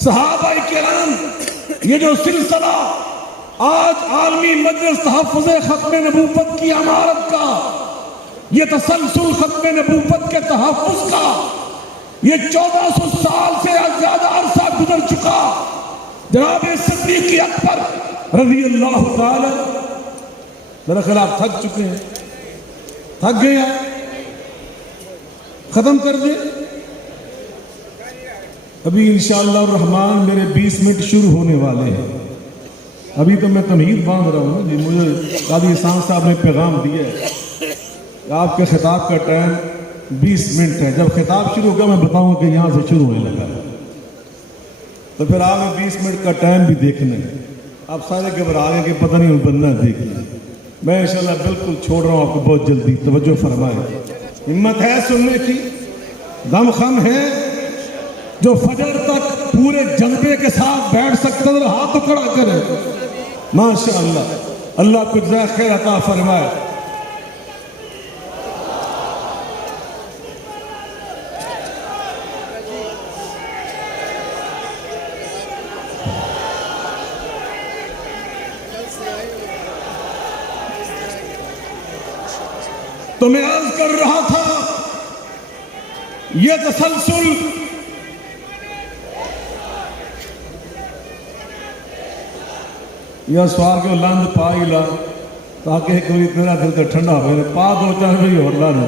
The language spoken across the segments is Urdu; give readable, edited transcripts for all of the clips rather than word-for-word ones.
صحابہ کرام، یہ جو سلسلہ آج عالمی مجلس تحفظ ختم نبوت کی عمارت کا، یہ تسلسل ختم نبوت کے تحفظ کا، یہ 1400 سال سے زیادہ عرصہ گزر چکا، جناب صدیق اکبر رضی اللہ تعالی، میرا خیال آپ تھک چکے ہیں، تھک گئے ہیں، ختم کر دیں۔ ابھی انشاءاللہ الرحمن میرے 20 منٹ شروع ہونے والے ہیں، ابھی تو میں تمہید باندھ رہا ہوں جی۔ مجھے قاضی احسان صاحب نے پیغام دیا ہے کہ آپ کے خطاب کا ٹائم 20 منٹ ہے، جب خطاب شروع ہوگا میں بتاؤں کہ یہاں سے شروع ہونے لگا ہے، تو پھر آپ نے 20 منٹ کا ٹائم بھی دیکھنا ہے۔ آپ سارے گھبرا گئے کہ پتہ نہیں بننا دیکھیے، میں انشاءاللہ بالکل چھوڑ رہا ہوں آپ کو بہت جلدی، توجہ فرمائیں۔ ہمت ہے سننے کی، دم خم ہے، جو فجر تک پورے جذبے کے ساتھ بیٹھ سکتا ہے ہاتھ کھڑا کرے، ماشاءاللہ، اللہ کچھ جزائے خیر عطا فرمائے۔ تو میں عرض کر رہا تھا یہ تسلسل یا سوار کے لند پائی لا تاکہ کوئی تیرا دل تو ٹھنڈا ہوئے پا دو چار بھی اور لانا،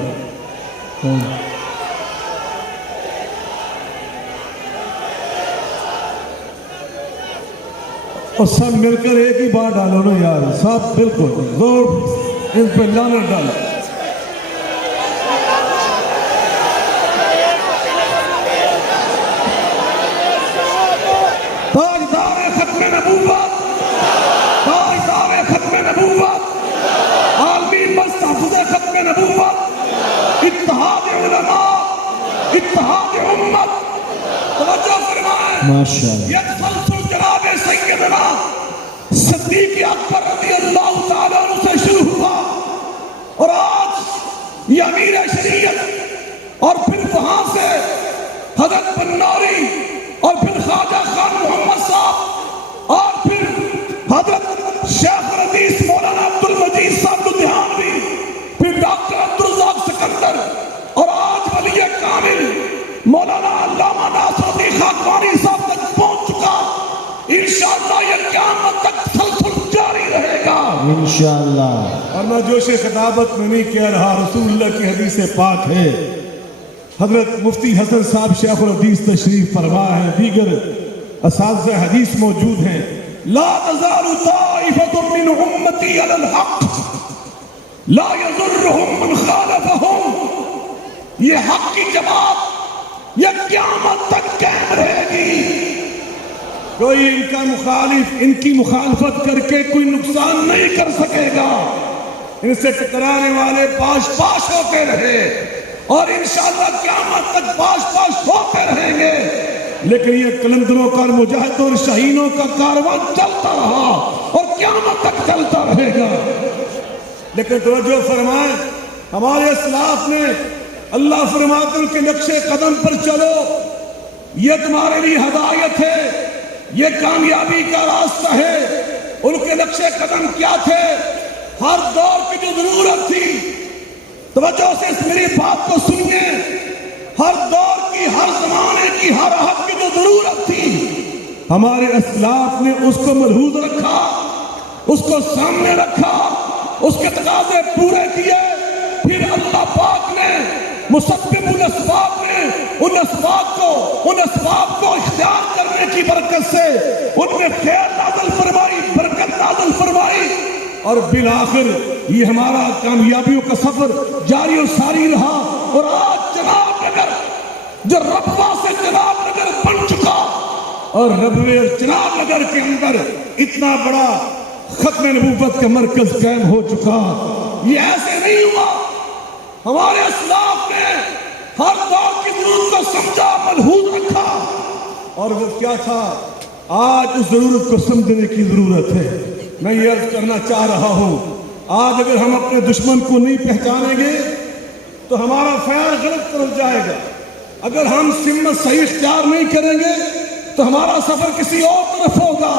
اور سب مل کر ایک ہی بار ڈالو نا یار، سب بالکل زور ان پہ لانا ڈالو۔ تاجدار ختم نبوت، تاجدار ختم نبوت، عالمی مستحفظ ختم نبوت، اتحاد علماء، اتحاد امت، توجہ فرمائیں۔ ماشاءاللہ، یہ تسلسل جناب سیدنا صدیق اکبر رضی اللہ تعالیٰ عنہ سے شروع ہوا، اور آج یہ امیر شریعت، اور پھر وہاں سے حضرت بناری، اور پھر خواجہ خان محمد صاحب، اور پھر حضرت شیخ الحدیث مولانا عبدالمجید صاحب لدھیانوی، پھر ڈاکٹر عبدالرزاق سکندر، اور آج ولی کامل مولانا علامہ ناصر الدین خاکوانی صاحب تک پہنچ چکا۔ انشاءاللہ یہ قیامت تک تسلسل جاری رہے گا انشاءاللہ۔ اور میں جوش خطابت میں نہیں کہہ رہا، رسول اللہ کی حدیث پاک ہے۔ حضرت مفتی حسن صاحب شیخ الحدیث تشریف فرما ہے، دیگر اساتذہ حدیث موجود ہیں۔ لا تزال طائفۃ من امتی علی الحق لا یضرهم من خالفهم، یہ حق کی جماعت یہ قیامت تک قائم رہے گی، کوئی ان کا مخالف ان کی مخالفت کر کے کوئی نقصان نہیں کر سکے گا، ان سے ٹکرانے والے پاش پاش ہوتے رہے، اور انشاءاللہ قیامت تک پاش پاش ہوتے رہیں گے، لیکن یہ قلندروں کا اور مجاہدوں اور شہینوں کا کاروان چلتا رہا اور قیامت تک چلتا رہے گا۔ لیکن توجہ فرمائیں، ہمارے اسلاف نے اللہ فرماتے ہیں کہ نقش قدم پر چلو، یہ تمہارے لیے ہدایت ہے، یہ کامیابی کا راستہ ہے۔ ان کے نقش قدم کیا تھے؟ ہر دور کی جو ضرورت تھی، توجہ سے اس میری بات کو سنیے، ہر دور کی، ہر زمانے کی، ہر حق کی جو ضرورت تھی، ہمارے اسلاف نے اس کو ملحوظ رکھا، اس کو سامنے رکھا، اس کے تقاضے پورے کیے۔ پھر اللہ پاک نے مسبب الاسباب نے ان اسباب کو اختیار کرنے کی برکت سے ان میں خیر نازل فرمائی، برکت نازل فرمائی، اور بالآخر یہ ہمارا کامیابیوں کا سفر جاری و ساری رہا۔ اور آج جناب نگر جو ربوہ سے جناب نگر بن چکا، اور ربوے اور جناب نگر کے اندر اتنا بڑا ختم نبوت کا مرکز قائم ہو چکا، یہ ایسے نہیں ہوا۔ ہمارے اسلاف نے ہر دور کی ضرورت کو سمجھا، ملحوظ رکھا، اور وہ کیا تھا؟ آج اس ضرورت کو سمجھنے کی ضرورت ہے۔ میں یہ عرض کرنا چاہ رہا ہوں، آج اگر ہم اپنے دشمن کو نہیں پہچانیں گے تو ہمارا فیض غلط طرف جائے گا۔ اگر ہم سمت صحیح اختیار نہیں کریں گے تو ہمارا سفر کسی اور طرف ہوگا۔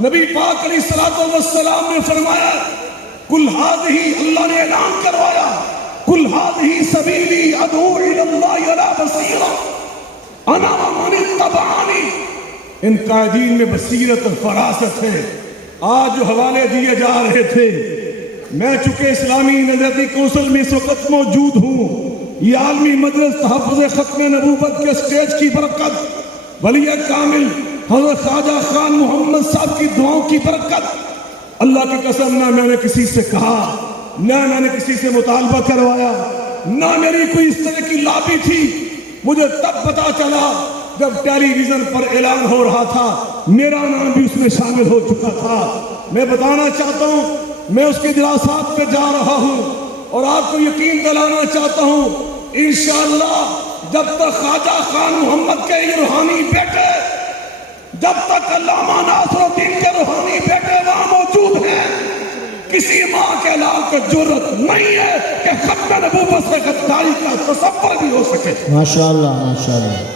نبی پاک علیہ الصلوۃ والسلام نے فرمایا کل ہذہ، اللہ نے اعلان کروایا کل ہذہ سبیلی ادعو الی اللہ علی بصیرہ انا ومن اتبعنی۔ ان قائدین میں بصیرت اور فراست ہے۔ آج جو حوالے دیے جا رہے تھے، میں چونکہ اسلامی نظریاتی کونسل میں اس وقت موجود ہوں، یہ عالمی مجلس تحفظ ختم نبوت کے سٹیج کی برکت، ولی کامل حضرت خواجہ خان محمد صاحب کی دعاؤں کی برکت، اللہ کی قسم نہ میں نے کسی سے کہا، نہ میں نے کسی سے مطالبہ کروایا، نہ میری کوئی اس طرح کی لابی تھی۔ مجھے تب پتا چلا جب ٹیلی ویژن پر اعلان ہو رہا تھا، میرا نام بھی اس میں شامل ہو چکا تھا۔ میں بتانا چاہتا ہوں میں اس کے جلسات پہ جا رہا ہوں اور آپ کو یقین دلانا چاہتا ہوں انشاءاللہ جب تک خواجہ خان محمد کے یہ روحانی بیٹے، جب تک علامہ ناصر الدین کے روحانی بیٹے وہاں موجود ہیں، کسی ماں کے لال کو جرت نہیں ہے کہ ختم نبوت سے غداری کا تصور بھی ہو سکے۔ ماشاءاللہ ماشاءاللہ۔